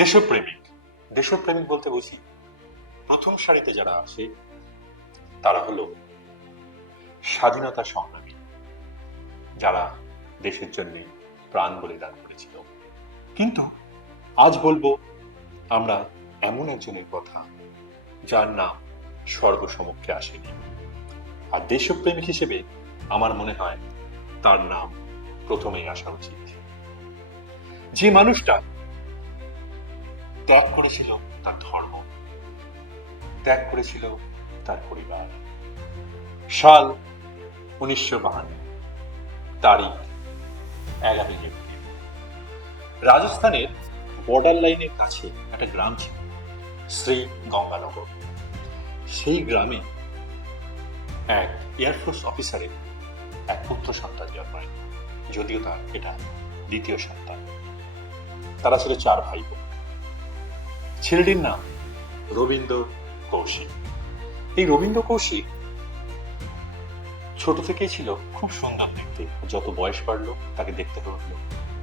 দেশপ্রেমিক দেশপ্রেমিক বলতে বুঝি প্রথম সারিতে যারা আছে তারা হলো স্বাধীনতা সংগ্রামী, যারা দেশের জন্য প্রাণ বলিদান করেছিল। কিন্তু আজ বলবো আমরা এমন একজনের কথা যার নাম সর্বসমক্ষে আসেনি, আর দেশপ্রেমিক হিসেবে আমার মনে হয় তার নাম প্রথমেই আসা উচিত। যে মানুষটা ত্যাগ করেছিল তার ধর্ম, ত্যাগ করেছিল তার পরিবার। সাল 1952, তারিখ 11 এপ্রিল। রাজস্থানের বর্ডার লাইনের কাছে একটা গ্রাম ছিল শ্রী গঙ্গানগর। সেই গ্রামে এক এয়ারফোর্স অফিসারের এক পুত্র সন্তান জন্মায়, যদিও তার এটা দ্বিতীয় সন্তান। তারা ছিল 4 ভাই বোন। ছেলেটির নাম রবীন্দ্র কৌশিক। এই রবীন্দ্র কৌশিক ছোট থেকেই ছিল খুব সুন্দর দেখতে। যত বয়স বাড়লো তাকে দেখতে হলো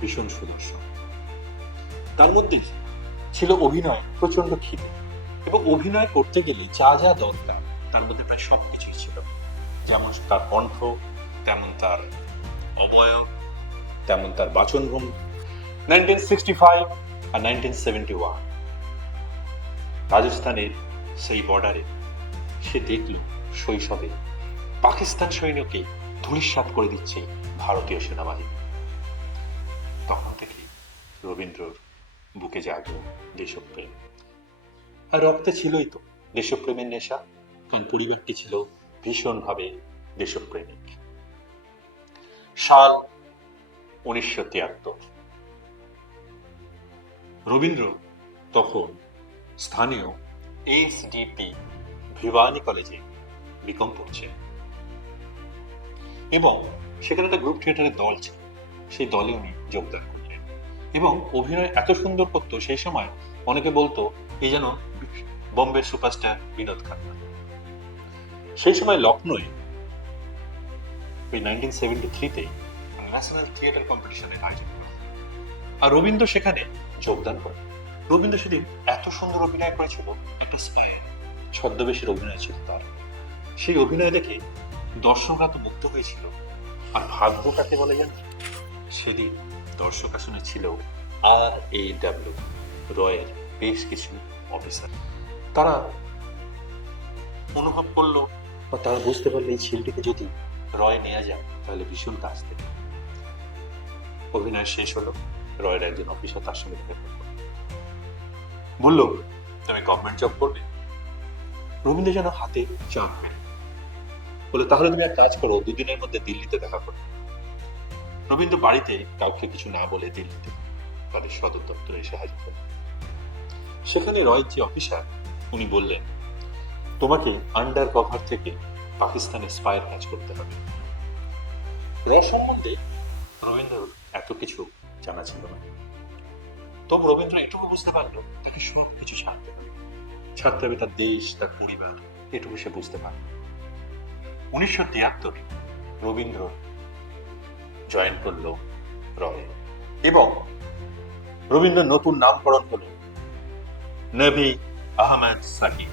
ভীষণ সুদর্শন। তার মধ্যে ছিল অভিনয় প্রচন্ড খিদে, এবং অভিনয় করতে গেলে যা যা দরকার তার মধ্যে প্রায় সবকিছুই ছিল। যেমন তার কণ্ঠ, তেমন তার অবয়ব, তেমন তার বাচনভঙ্গি। 1965 আর 1971 রাজস্থানের সেই বর্ডারে সে দেখল শৈশবে পাকিস্তান সৈন্যকে ধূলিসাৎ করে দিচ্ছে ভারতীয় সেনাবাহিনী। তখন থেকে রবীন্দ্রর বুকে জাগল দেশপ্রেম। আর রক্তে ছিলই তো দেশপ্রেমের নেশা, কারণ পরিবারটি ছিল ভীষণভাবে দেশপ্রেমিক। সাল 1973। রবীন্দ্র তখন স্থানীয় এসডিপি ভিবানী কলেজে বিকম পড়ছে, এবং সেখানে একটা গ্রুপ থিয়েটারের দল ছিল। সেই দলে উনি যোগদান করলেন, এবং অভিনয় এত সুন্দর করতো সেই সময় অনেকে বলতো এই যেন বোম্বের সুপারস্টার বিনোদ খান্না। সেই সময় লখনৌয়ে ওই 1973-তে ন্যাশনাল থিয়েটার কম্পিটিশনের আয়োজন করা হয়, আর রবীন্দ্র সেখানে যোগদান করে। রবীন্দ্র সেদিন এত সুন্দর অভিনয় করেছিল, একটা স্পায়ার ছদ্মবেশের অভিনয় ছিল তার। সেই অভিনয় দেখে দর্শকরা তো মুগ্ধ হয়েছিল। আর ভাগ্য কাকে বলে জানেন? সেদিন দর্শক আসনে ছিল RAW রয়ের বেশ কিছু অফিসার। তারা অনুভব করলো বা তারা বুঝতে পারলো এই ছেলেটিকে যদি রয় নেওয়া যায় তাহলে ভীষণ কাজ দেবে। অভিনয় শেষ হলো, রয়ের একজন অফিসার তার সঙ্গে দেখা করলো, বললো তুমি গভর্নমেন্ট জব করবে? রবীন্দ্র যেন হাতে চাপ পেল, বলে তাহলে তুমি এক কাজ করো, 2 দিনের মধ্যে দিল্লিতে দেখা করো। রবীন্দ্র বাড়িতে কাউকে কিছু না বলে দিল্লিতে তাদের সদর দপ্তরে এসে হাজির হল। সেখানে রয়ের যে অফিসার উনি বললেন তোমাকে আন্ডার কভার থেকে পাকিস্তানের স্পাইয়ের কাজ করতে হবে। র সম্বন্ধে রবীন্দ্র এত কিছু জানা ছিল না, তবু রবীন্দ্র এটুকু বুঝতে পারলো তাকে সব কিছু ছাড়তে হবে তার দেশ, তার পরিবার, এটুকু সে বুঝতে পারল। 1973 রবীন্দ্র জয়েন করল রয়, এবং রবীন্দ্র নতুন নামকরণ হল নবী আহমেদ সাকিব,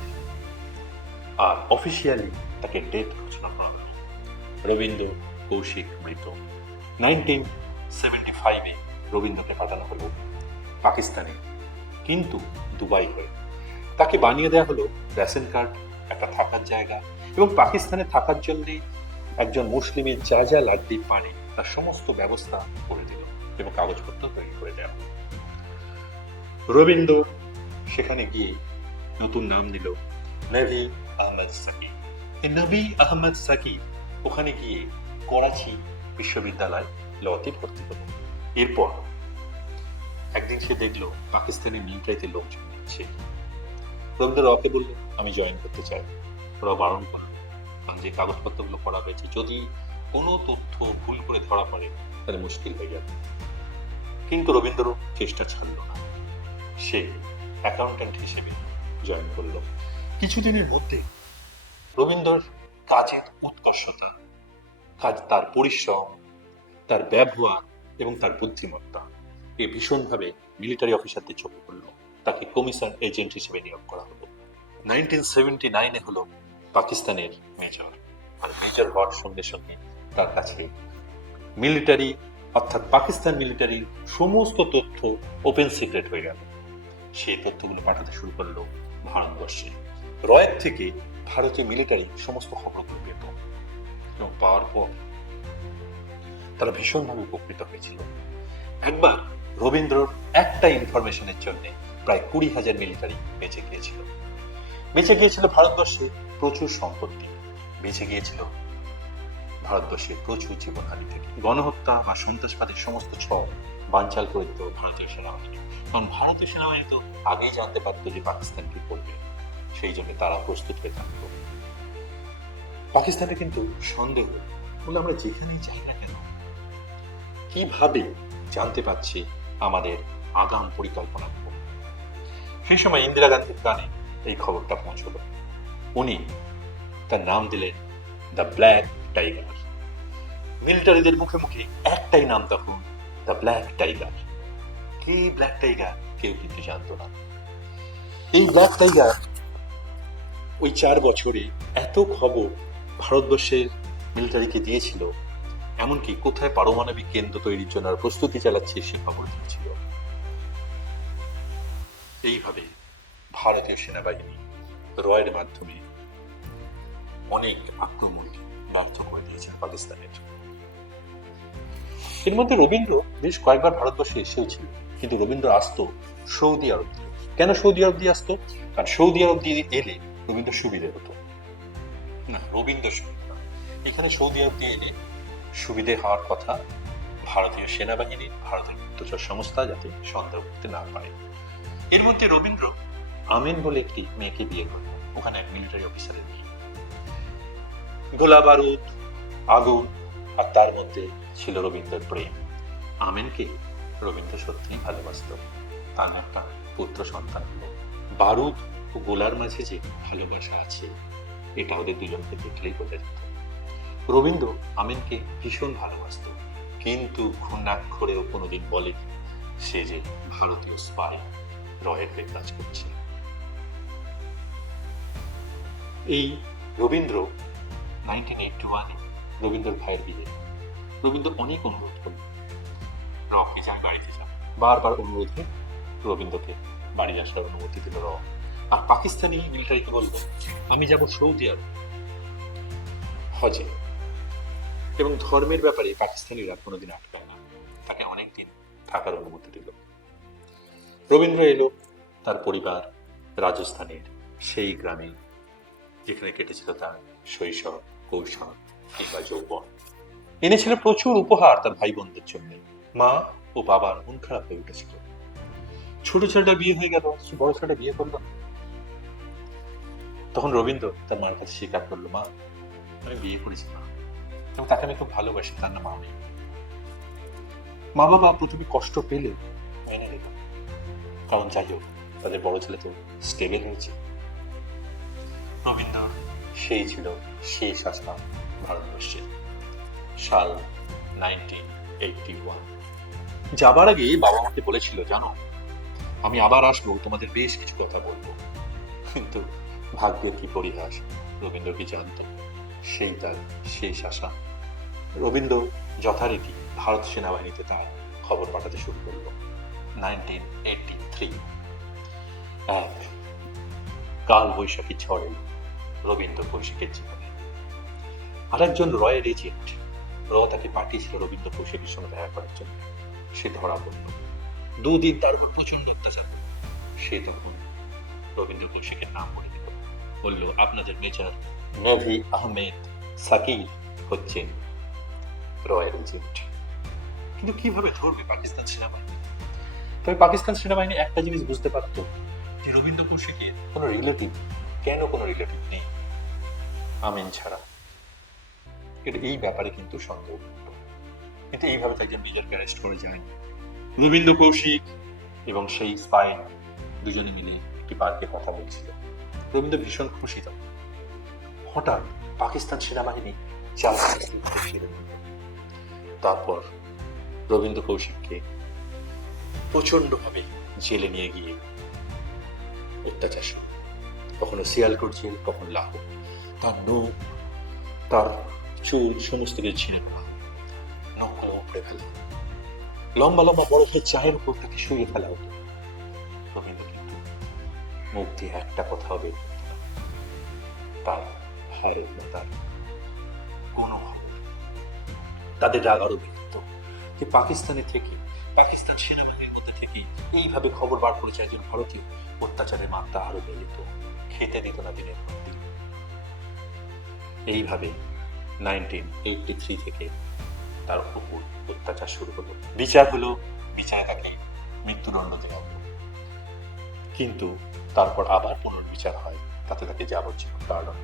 আর অফিসিয়ালি তাকে ডেথ ঘোষণা করা হয়। রবীন্দ্র কৌশিক মৃত। 1975-এ রবীন্দ্রকে পাঠানো হলো পাকিস্তানে, কিন্তু দুবাই হয়ে। তাকে বানিয়ে দেওয়া হলো রেশন কার্ড, একটা থাকার জায়গা, এবং পাকিস্তানে থাকার জন্য একজন মুসলিমের যা যা লাগতে পারে তার সমস্ত ব্যবস্থা করে দিল, এবং কাগজপত্র তৈরি করে দেওয়া। রবীন্দ্র সেখানে গিয়ে নতুন নাম দিল নবী আহমেদ সাকিব। এই নবী আহমেদ সাকিব ওখানে গিয়ে করাচি বিশ্ববিদ্যালয় লতে ভর্তি হল। এরপর একদিন সে দেখলো পাকিস্তানের মিলিটারিতে লোকজন নিচ্ছে। রবীন্দ্র রকে বলল আমি জয়েন করতে চাই। ওরা বারণ করে, কারণ যে কাগজপত্রগুলো করা হয়েছে যদি কোনো তথ্য ভুল করে ধরা পড়ে তাহলে মুশকিল হয়ে যাবে। কিন্তু রবীন্দ্র চেষ্টা ছাড়ল না, সে অ্যাকাউন্ট্যান্ট হিসেবে জয়েন করল। কিছুদিনের মধ্যে রবীন্দ্রর কাজের উৎকর্ষতা, তার পরিশ্রম, তার ব্যবহার এবং তার বুদ্ধিমত্তা এ ভীষণভাবে মিলিটারি অফিসারদের চোখে পড়ল। তাকে কমিশন এজেন্ট হিসেবে নিয়োগ করা হলো। 1979 হলো পাকিস্তানের মেজর। আর মেজর হওয়ার সঙ্গে সঙ্গে তার কাছে মিলিটারি অর্থাৎ পাকিস্তান মিলিটারির সমস্ত তথ্য ওপেন সিক্রেট হয়ে গেল। সেই তথ্যগুলো পাঠাতে শুরু করলো ভারতবর্ষে। রয়ের থেকে ভারতীয় মিলিটারি সমস্ত খবরগুলো পেত এবং পাওয়ার পর তারা ভীষণভাবে উপকৃত হয়েছিল। একবার রবীন্দ্রর একটা ইনফরমেশনের জন্য প্রায় 20,000 মিলিটারি বেঁচে গিয়েছিল ভারতবর্ষে প্রচুর সম্পত্তি, বেঁচে গিয়েছিল ভারতবর্ষে প্রচুর জীবনহানি থেকে। গণহত্যা বা সন্ত্রাসবাদের সমস্ত ছক বানচাল করে দিত ভারতীয় সেনাবাহিনী। কারণ ভারতীয় সেনাবাহিনী তো আগেই জানতে পারতো যে পাকিস্তান কি করবে, সেই জন্য তারা প্রস্তুত হয়ে থাকতো। পাকিস্তানে কিন্তু সন্দেহ বলে আমরা যেখানেই যাই না কেন কিভাবে জানতে পারছি আমাদের আগাম পরিকল্পনা। সেই সময় ইন্দিরা গান্ধীর কানে এই খবরটা পৌঁছলো। উনি তার নাম দিলেন দ্য ব্ল্যাক টাইগার। মিলিটারিদের মুখে মুখে একটাই নাম তখন, দ্য ব্ল্যাক টাইগার। কি ব্ল্যাক টাইগার কেউ কিন্তু জানতো না। এই ব্ল্যাক টাইগার ওই 4 বছরে এত খবর ভারতবর্ষের মিলিটারিকে দিয়েছিল, এমনকি কোথায় পারমাণবিক কেন্দ্র তৈরির জন্য প্রস্তুতি চালাচ্ছে সে খবর দিয়েছিল। এইভাবে ভারতীয় সেনাবাহিনী রয়ের মাধ্যমে অনেক আক্রমণকে ব্যর্থ করে দিয়েছেন পাকিস্তানের। এর মধ্যে রবীন্দ্র বেশ কয়েকবার ভারতবর্ষে এসেও ছিল, কিন্তু রবীন্দ্র আসতো সৌদি আরব দিয়ে। কেন সৌদি আরব দিয়ে আসতো? কারণ সৌদি আরব দিয়ে এলে রবীন্দ্র সুবিধে হতো না, রবীন্দ্র সুবিধা এখানে সৌদি আরব দিয়ে এলে সুবিধে হওয়ার কথা ভারতীয় সেনাবাহিনীর, ভারতের গুপ্তচর সংস্থা যাতে সন্দেহ করতে না পারে। এর মধ্যে রবীন্দ্র আমিন বলে একটি মেয়েকে বিয়ে করলেন, ওখানে এক মিলিটারি অফিসারের মেয়ে। গোলা বারুদ, আগুন, আর তার মধ্যে ছিল রবীন্দ্রের প্রেম। আমিনকে রবীন্দ্র সত্যিই ভালোবাসত। তার একটা পুত্র সন্তান হলো। বারুদ ও গোলার মাঝে যে ভালোবাসা আছে এটা ওদের দুজনকে দেখলেই বোঝা যেত। রবীন্দ্র আমিনকে ভীষণ ভালোবাসত, কিন্তু ঘুণাক্ষরেও কোনোদিন বলেনি সে যে ভারতীয় স্পাই রয়ের হয়ে কাজ করছে। এই রবীন্দ্র 1981 রবীন্দ্র ভাইয়ের বিয়ে। রবীন্দ্র অনেক অনুরোধ করল, রকে যান, বাড়িতে যান। বারবার অনুরোধে রবীন্দ্রকে বাড়ি আসার অনুমতি দিল র। আর পাকিস্তানি মিলিটারিকে বলল, আমি যাব সৌদি আরব হজে, এবং ধর্মের ব্যাপারে পাকিস্তানিরা কোনোদিন আটকায় না, তাকে অনেকদিন থাকার অনুমতি দিল। রবীন্দ্র এলো তার পরিবার রাজস্থানের সেই গ্রামে যেখানে কেটেছিল তার শৈশব, কৈশোর কিংবা যৌবন। এনেছিল প্রচুর উপহার তার ভাই বোনদের জন্য। মা ও বাবার মন খারাপ হয়ে উঠেছিল। ছোট ছেলেটা বিয়ে হয়ে গেল, বড় ছেলেটা বিয়ে করলো। তখন রবীন্দ্র তার মার কাছে স্বীকার করলো, মা আমি বিয়ে করেছি মা, এবং তাকে আমি খুব ভালোবাসি, তার নাম আমি। মা বাবা প্রথমে কষ্ট পেলে মেনে নিল, কারণ যাই হোক তাদের বড় ছেলে তো স্টেবল হয়েছে। রবীন্দ্র সেই ছিল শেষ আশা ভারতবর্ষে। সাল 1981। যাবার আগে বাবা আমাকে বলেছিল, জানো আমি আবার আসবো, তোমাদের বেশ কিছু কথা বলবো। কিন্তু ভাগ্যের কি পরিহাস, রবীন্দ্র কি জানত সেই তার শেষ আশা। রবীন্দ্র যথারীতি ভারত সেনাবাহিনীতে তার খবর পাঠাতে শুরু করল। 1983 এক কাল বৈশাখী ঝড়ে রবীন্দ্র কৌশিকের জীবনে। আর একজন রয়ের এজেন্ট র তাকে পাঠিয়েছিল রবীন্দ্র কৌশিকের সঙ্গে দেখা করার জন্য। সে ধরা পড়ল, 2 দিন তার উপর প্রচন্ড অত্যাচার। সে তখন রবীন্দ্র কৌশিকের নাম মনে দিল, বলল, আপনাদের মেজর নেভি আহমেদ সাকিব হচ্ছেন রয়ের এজেন্ট। কিন্তু কিভাবে ধরবে পাকিস্তান সেনাবাহিনী? তবে পাকিস্তান সেনাবাহিনী একটা জিনিস বুঝতে পারত যে রবীন্দ্র কৌশিকের কোনো রিলেটিভ, কেন কোনো রিলেটিভ নেই আমিন ছাড়া। এই ব্যাপারে কিন্তু সন্দেহ করত, কিন্তু এইভাবে তাকে মেজরকে অ্যারেস্ট করে যায়নি। রবীন্দ্র কৌশিক এবং সেই স্পাই দুজনে মিলে একটি পার্কে কথা বলছিল। রবীন্দ্র ভীষণ খুশি। হঠাৎ পাকিস্তান সেনাবাহিনী তারপর রবীন্দ্র কৌশিককে প্রচন্ড ভাবে জেলে নিয়ে গিয়ে অত্যাচার শুরু। কখনো সিয়ালকোট জেল, কখনো লাহোর। তার নখ, তার চুল সমস্ত কিছু ছিঁড়ে নেওয়া, নখগুলো উপড়ে ফেলা, লম্বা লম্বা বরফের চায়ের উপর তাকে শুয়ে ফেলা হতো। রবীন্দ্র কিন্তু মুখ দিয়ে একটা কথাও বের করত না। তার ভারত মাতার কোনো খবর। তাদের রাগ আরো বেরত যে পাকিস্তানে থেকে, পাকিস্তান সেনাবাহিনীর মধ্যে থেকে এইভাবে খবর বার করেছে একজন ভারতীয়, অত্যাচারের মাত্রা আরো বেড়ে যেত, খেতে দিত না দিনের পর দিন। এইভাবে 1983 থেকে তার উপর অত্যাচার শুরু হলো। বিচার হলো, বিচারে তাকে মৃত্যুদণ্ড দেওয়া হলো। কিন্তু তারপর আবার পুনর্বিচার হয়, তাতে তাকে যাবজ্জীবন কারাদণ্ড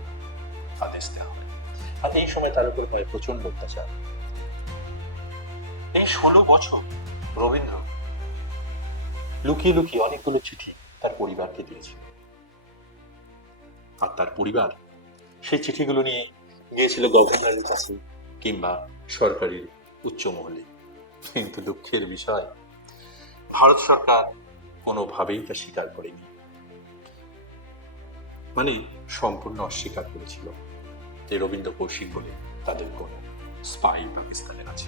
আদেশ দেওয়া হয়। আর এই সময় তার উপর হয় প্রচন্ড অত্যাচার। এই 16 বছর রবীন্দ্র লুকিয়ে লুকিয়ে অনেকগুলো চিঠি তার পরিবারকে দিয়েছিল। আর তার পরিবার সেই চিঠিগুলো নিয়ে গিয়েছিল গভর্নরের কাছে কিংবা সরকারি উচ্চ মহলে। কিন্তু দুঃখের বিষয়, ভারত সরকার কোনোভাবেই তা স্বীকার করেনি, মানে সম্পূর্ণ অস্বীকার করেছিল যে রবীন্দ্র কৌশিক বলে তাদের কোনো স্পাই পাকিস্তানের আছে।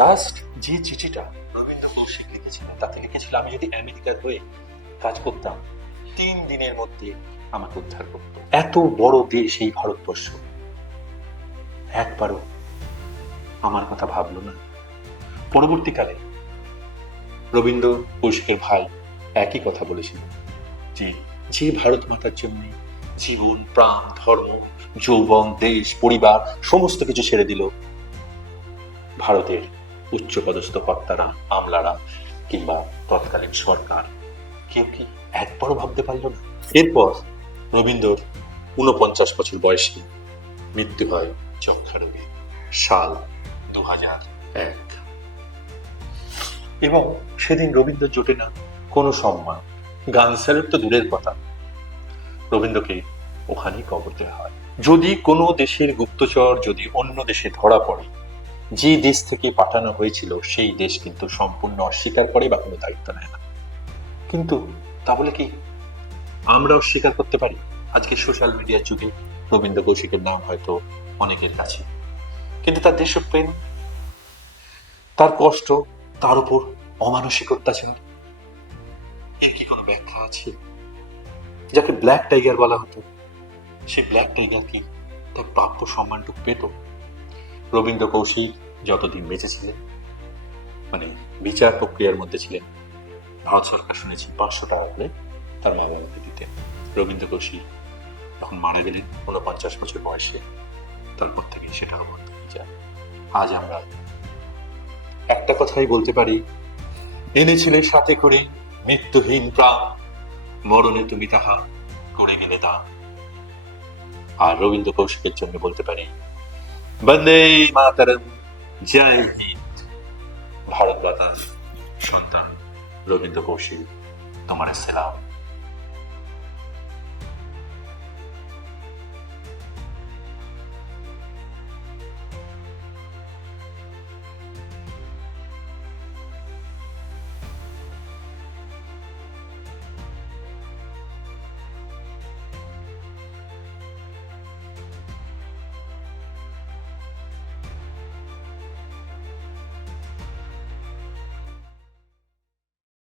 লাস্ট যে চিঠিটা রবীন্দ্র কৌশিক লিখেছিলেন তাতে লিখেছিল, আমি যদি আমেরিকার হয়ে কাজ করতাম 3 দিনের মধ্যে আমাকে উদ্ধার করত। এত বড় দেশ এই ভারতবর্ষ, একবারও আমার কথা ভাবলো না। পরবর্তীকালে রবীন্দ্র কৌশিকের ভাই একই কথা বলেছিল যে যে ভারত মাতার জন্য জীবন, প্রাণ, ধর্ম, যৌবন, দেশ, পরিবার সমস্ত কিছু ছেড়ে দিল, ভারতের উচ্চপদস্থ কর্তারা, আমলারা কিংবা তৎকালীন সরকার, কেউ কি একবারও ভাবতে পারল না? এরপর রবীন্দ্রর 49 বছর বয়সে মৃত্যু হয় যক্ষা রোগে, সাল 2001। এবং সেদিন রবীন্দ্র জোটে না কোনো সম্মান, গান স্যালুট তো দূরের কথা, রবীন্দ্রকে ওখানেই কবর দেওয়া হয়। যদি কোনো দেশের গুপ্তচর যদি অন্য দেশে ধরা পড়ে, যে দেশ থেকে পাঠানো হয়েছিল সেই দেশ কিন্তু সম্পূর্ণ অস্বীকার করে বা কোনো দায়িত্ব নেয় না। কিন্তু তা বলে কি আমরা অস্বীকার করতে পারি? আজকে সোশ্যাল মিডিয়ার যুগে রবীন্দ্র কৌশিকের নাম হয়তো অনেকের কাছে, কিন্তু তার দেশপ্রেম, তার কষ্ট, তার উপর অমানসিক অত্যাচার, এর কি কোনো ব্যাখ্যা আছে? যাকে ব্ল্যাক টাইগার বলা হতো, সেই ব্ল্যাক টাইগার কি তার প্রাপ্য সম্মানটুকু পেত? রবীন্দ্র কৌশিক যতদিন বেঁচে ছিলেন, মানে বিচার প্রক্রিয়ার মধ্যে ছিলেন, ভারত সরকার শুনেছি 500 টাকা করে তার মা বাবাকে দিতেন। রবীন্দ্র কৌশিক এখন মারা গেলেন 49 বছর বয়সে, তারপর থেকে সেটাও বন্ধ হয়ে যায়। আজ আমরা একটা কথাই বলতে পারি, এনেছিলে সাথে করে মৃত্যুহীন প্রাণ, মরণে তুমি তাহা করে গেলে দান। আর রবীন্দ্র কৌশিকের জন্য বলতে পারি, বন্দে মাতরম, জয় হিন্দ। ভারত মাতার সন্তান রবীন্দ্র কৌশিক, তোমার সালাম।